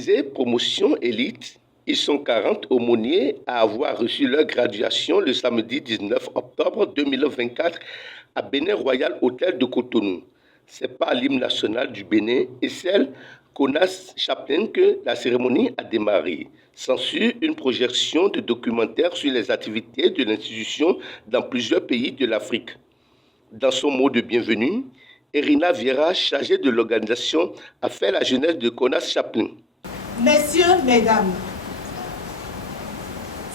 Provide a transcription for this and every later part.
Baptisés Promotion Élite, ils sont 40 aumôniers à avoir reçu leur graduation le samedi 19 octobre 2024 à Bénin Royal Hôtel de Cotonou. C'est par l'hymne national du Bénin et celle Konas Chaplin que la cérémonie a démarré. S'ensuit une projection de documentaires sur les activités de l'institution dans plusieurs pays de l'Afrique. Dans son mot de bienvenue, Irina Vieira, chargée de l'organisation, a fait la jeunesse de Konas Chaplin. Messieurs, mesdames,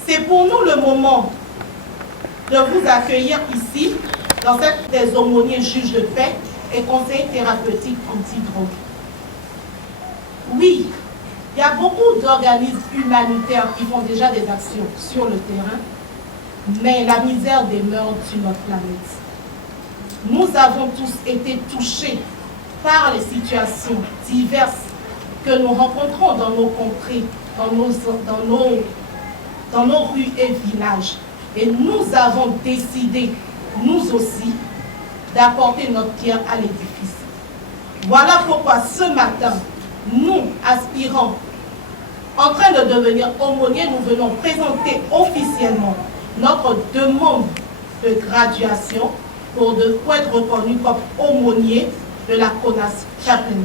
c'est pour nous le moment de vous accueillir ici, dans cette des aumôniers juges de paix et conseillers thérapeutiques anti-drogue. Oui, il y a beaucoup d'organismes humanitaires qui font déjà des actions sur le terrain, mais la misère demeure sur notre planète. Nous avons tous été touchés par les situations diverses que nous rencontrons dans nos contrées, dans nos rues et villages. Et nous avons décidé, nous aussi, d'apporter notre pierre à l'édifice. Voilà pourquoi ce matin, nous, aspirants, en train de devenir aumôniers, nous venons présenter officiellement notre demande de graduation pour être reconnus comme aumôniers de la Konas Chaplin.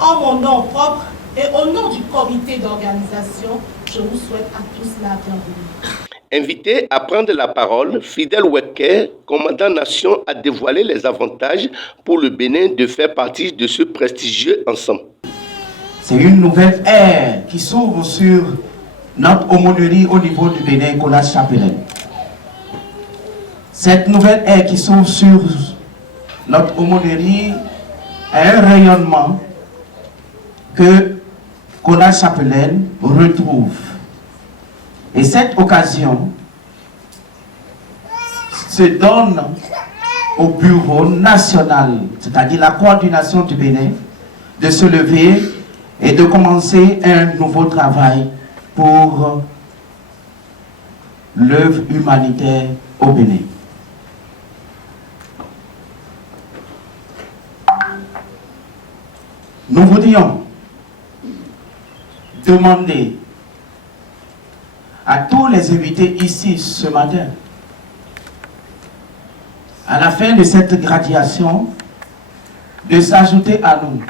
En mon nom propre et au nom du comité d'organisation, je vous souhaite à tous la bienvenue. Invité à prendre la parole, Fidel Weke, commandant nation, a dévoilé les avantages pour le Bénin de faire partie de ce prestigieux ensemble. C'est une nouvelle ère qui s'ouvre sur notre aumônerie au niveau du Bénin, Konas Chaplin. Cette nouvelle ère qui s'ouvre sur notre aumônerie a un rayonnement que Konas Chaplin retrouve. Et cette occasion se donne au bureau national, c'est-à-dire la coordination du Bénin, de se lever et de commencer un nouveau travail pour l'œuvre humanitaire au Bénin. Nous voudrions demander à tous les invités ici ce matin, à la fin de cette graduation, de s'ajouter à nous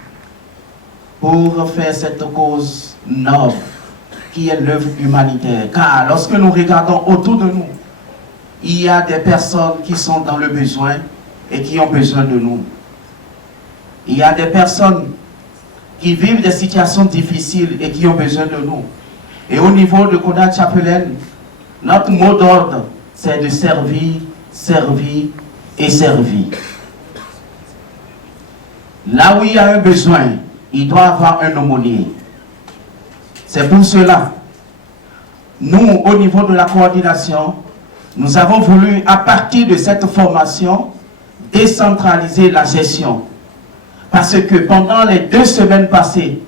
pour faire cette cause noble qui est l'œuvre humanitaire. Car lorsque nous regardons autour de nous, il y a des personnes qui sont dans le besoin et qui ont besoin de nous. Il y a des personnes qui vivent des situations difficiles et qui ont besoin de nous. Et au niveau de Konas Chaplin, notre mot d'ordre, c'est de servir, servir et servir. Là où il y a un besoin, il doit avoir un aumônier. C'est pour cela, nous, au niveau de la coordination, nous avons voulu, à partir de cette formation, décentraliser la gestion. Parce que pendant les 2 semaines passées,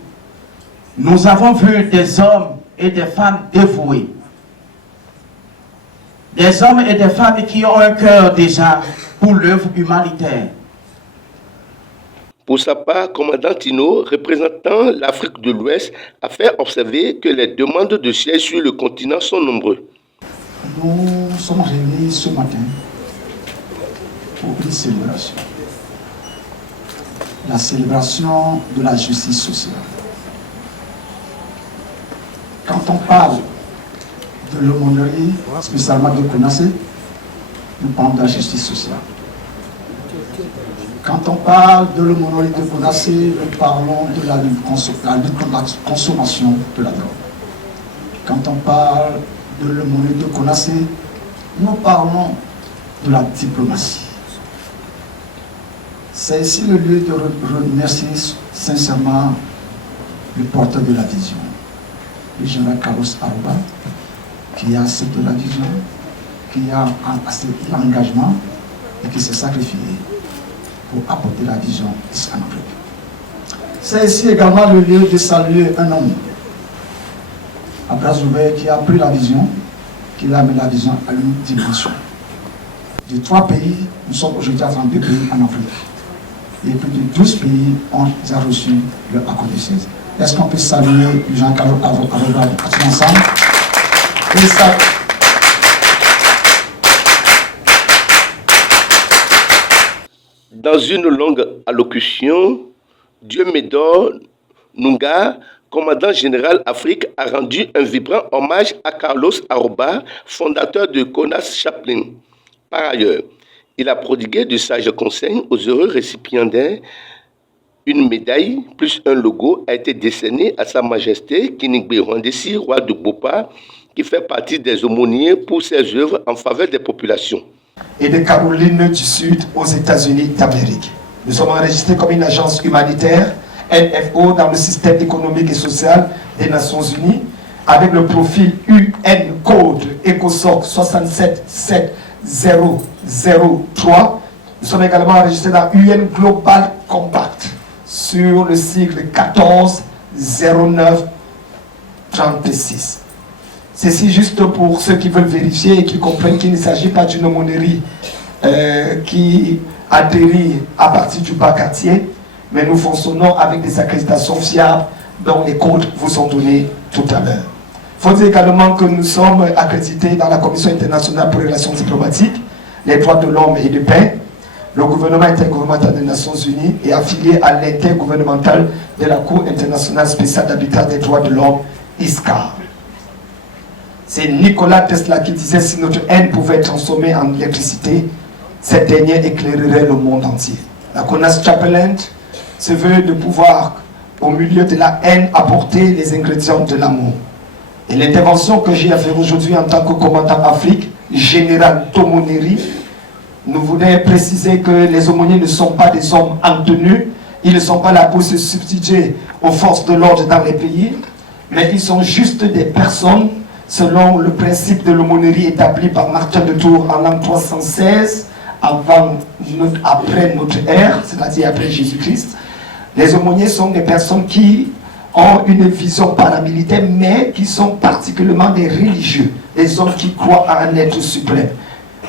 nous avons vu des hommes et des femmes dévoués. Des hommes et des femmes qui ont un cœur déjà pour l'œuvre humanitaire. Pour sa part, commandant Tino, représentant l'Afrique de l'Ouest, a fait observer que les demandes de siège sur le continent sont nombreuses. Nous sommes réunis ce matin pour une célébration. La célébration de la justice sociale. Quand on parle de l'aumônerie, spécialement de Konas, nous parlons de la justice sociale. Quand on parle de l'aumônerie de Konas, nous parlons de la lutte contre la consommation de la drogue. Quand on parle de l'aumônerie de Konas, nous parlons de la diplomatie. C'est ici le lieu de remercier sincèrement le porteur de la vision, le général Carlos Arouba, qui a accepté la vision, qui a accepté l'engagement et qui s'est sacrifié pour apporter la vision ici en Afrique. C'est ici également le lieu de saluer un homme à bras ouverts qui a pris la vision, qui a mis la vision à une dimension. De 3 pays, nous sommes aujourd'hui à 32 pays en Afrique. Et plus de 12 pays ont déjà reçu le accord de 16. Est-ce qu'on peut saluer Jean-Carlo Aroba tous ensemble? Et ça... Dans une longue allocution, Diomedor Nunga, commandant général Afrique, a rendu un vibrant hommage à Carlos Aroba, fondateur de CONAS Chaplin. Par ailleurs, il a prodigué de sages conseils aux heureux récipiendaires. Une médaille plus un logo a été décerné à Sa Majesté Kinigbe Rwandesi, roi de Bopa, qui fait partie des aumôniers pour ses œuvres en faveur des populations. Et de Caroline du Sud aux États-Unis d'Amérique. Nous sommes enregistrés comme une agence humanitaire, NFO, dans le système économique et social des Nations Unies, avec le profil UN Code ECOSOC 67703. Nous sommes également enregistrés dans UN Global Compact sur le sigle 140936. Ceci juste pour ceux qui veulent vérifier et qui comprennent qu'il ne s'agit pas d'une aumônerie qui atterrit à partir du bas quartier, mais nous fonctionnons avec des accréditations fiables dont les codes vous sont donnés tout à l'heure. Il faut dire également que nous sommes accrédités dans la Commission internationale pour les relations diplomatiques, les droits de l'homme et de paix, le gouvernement intergouvernemental des Nations Unies et affilié à l'intergouvernemental de la Cour internationale spéciale d'habitat des droits de l'homme, ISCAR. C'est Nikola Tesla qui disait: si notre haine pouvait être transformée en électricité, cette dernière éclairerait le monde entier. La CONAS Chaplin se veut de pouvoir, au milieu de la haine, apporter les ingrédients de l'amour. Et l'intervention que j'ai à faire aujourd'hui en tant que commandant Afrique, général d'aumônerie, nous voulons préciser que les aumôniers ne sont pas des hommes en tenue, ils ne sont pas là pour se substituer aux forces de l'ordre dans les pays, mais ils sont juste des personnes selon le principe de l'aumônerie établi par Martin de Tours en l'an 316, après notre ère, c'est-à-dire après Jésus-Christ. Les aumôniers sont des personnes qui ont une vision paramilitaire, mais qui sont particulièrement des religieux, des hommes qui croient à un être suprême.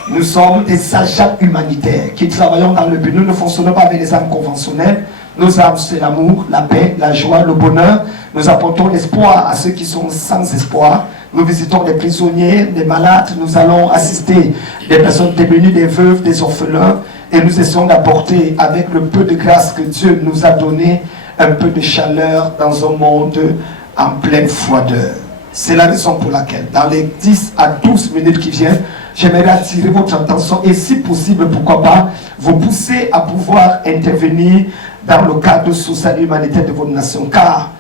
Nous sommes des agents humanitaires qui travaillons dans le but. Nous ne fonctionnons pas avec les armes conventionnelles. Nos armes, c'est l'amour, la paix, la joie, le bonheur. Nous apportons l'espoir à ceux qui sont sans espoir. Nous visitons des prisonniers, des malades. Nous allons assister des personnes démunies, des veuves, des orphelins. Et nous essayons d'apporter, avec le peu de grâce que Dieu nous a donné, un peu de chaleur dans un monde en pleine froideur. C'est la raison pour laquelle, dans les 10 à 12 minutes qui viennent, j'aimerais attirer votre attention et, si possible, pourquoi pas, vous pousser à pouvoir intervenir dans le cadre social et humanitaire de votre nation. Car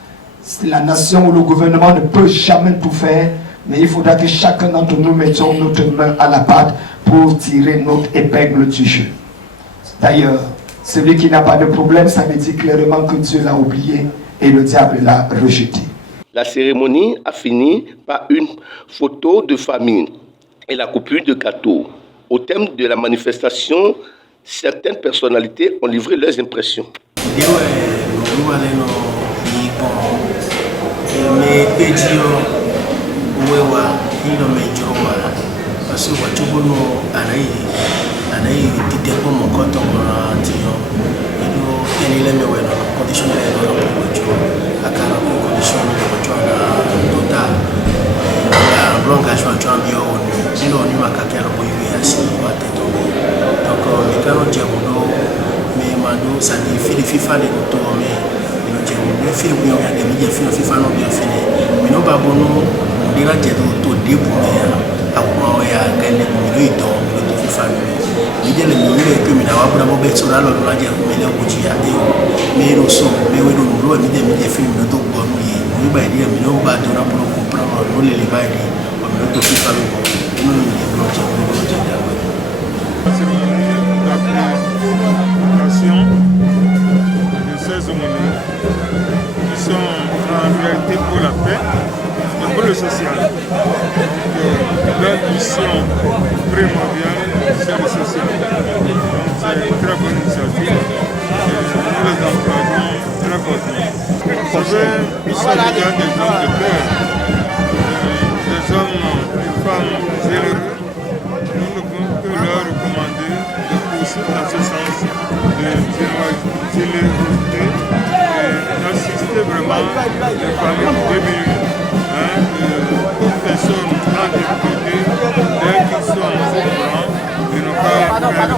c'est la nation où le gouvernement ne peut jamais tout faire, mais il faudra que chacun d'entre nous mettions notre main à la pâte pour tirer notre épingle du jeu. D'ailleurs, celui qui n'a pas de problème, ça veut dire clairement que Dieu l'a oublié et le diable l'a rejeté. La cérémonie a fini par une photo de famille et la coupure de gâteau. Au thème de la manifestation, certaines personnalités ont livré leurs impressions. Pour la paix et pour le social. Leur mission primordiale, c'est le social. Donc c'est une très bonne initiative et nous les encourageons très fortement. Vous savez, nous sommes déjà des hommes de cœur, des hommes, des femmes généreux. Nous ne pouvons que leur recommander de poursuivre dans ce sens de générosité et d'assister vraiment vraiment de parler de 2 minutes. Une personne en difficulté, dès qu'ils sont assez grands, ils n'ont pas faire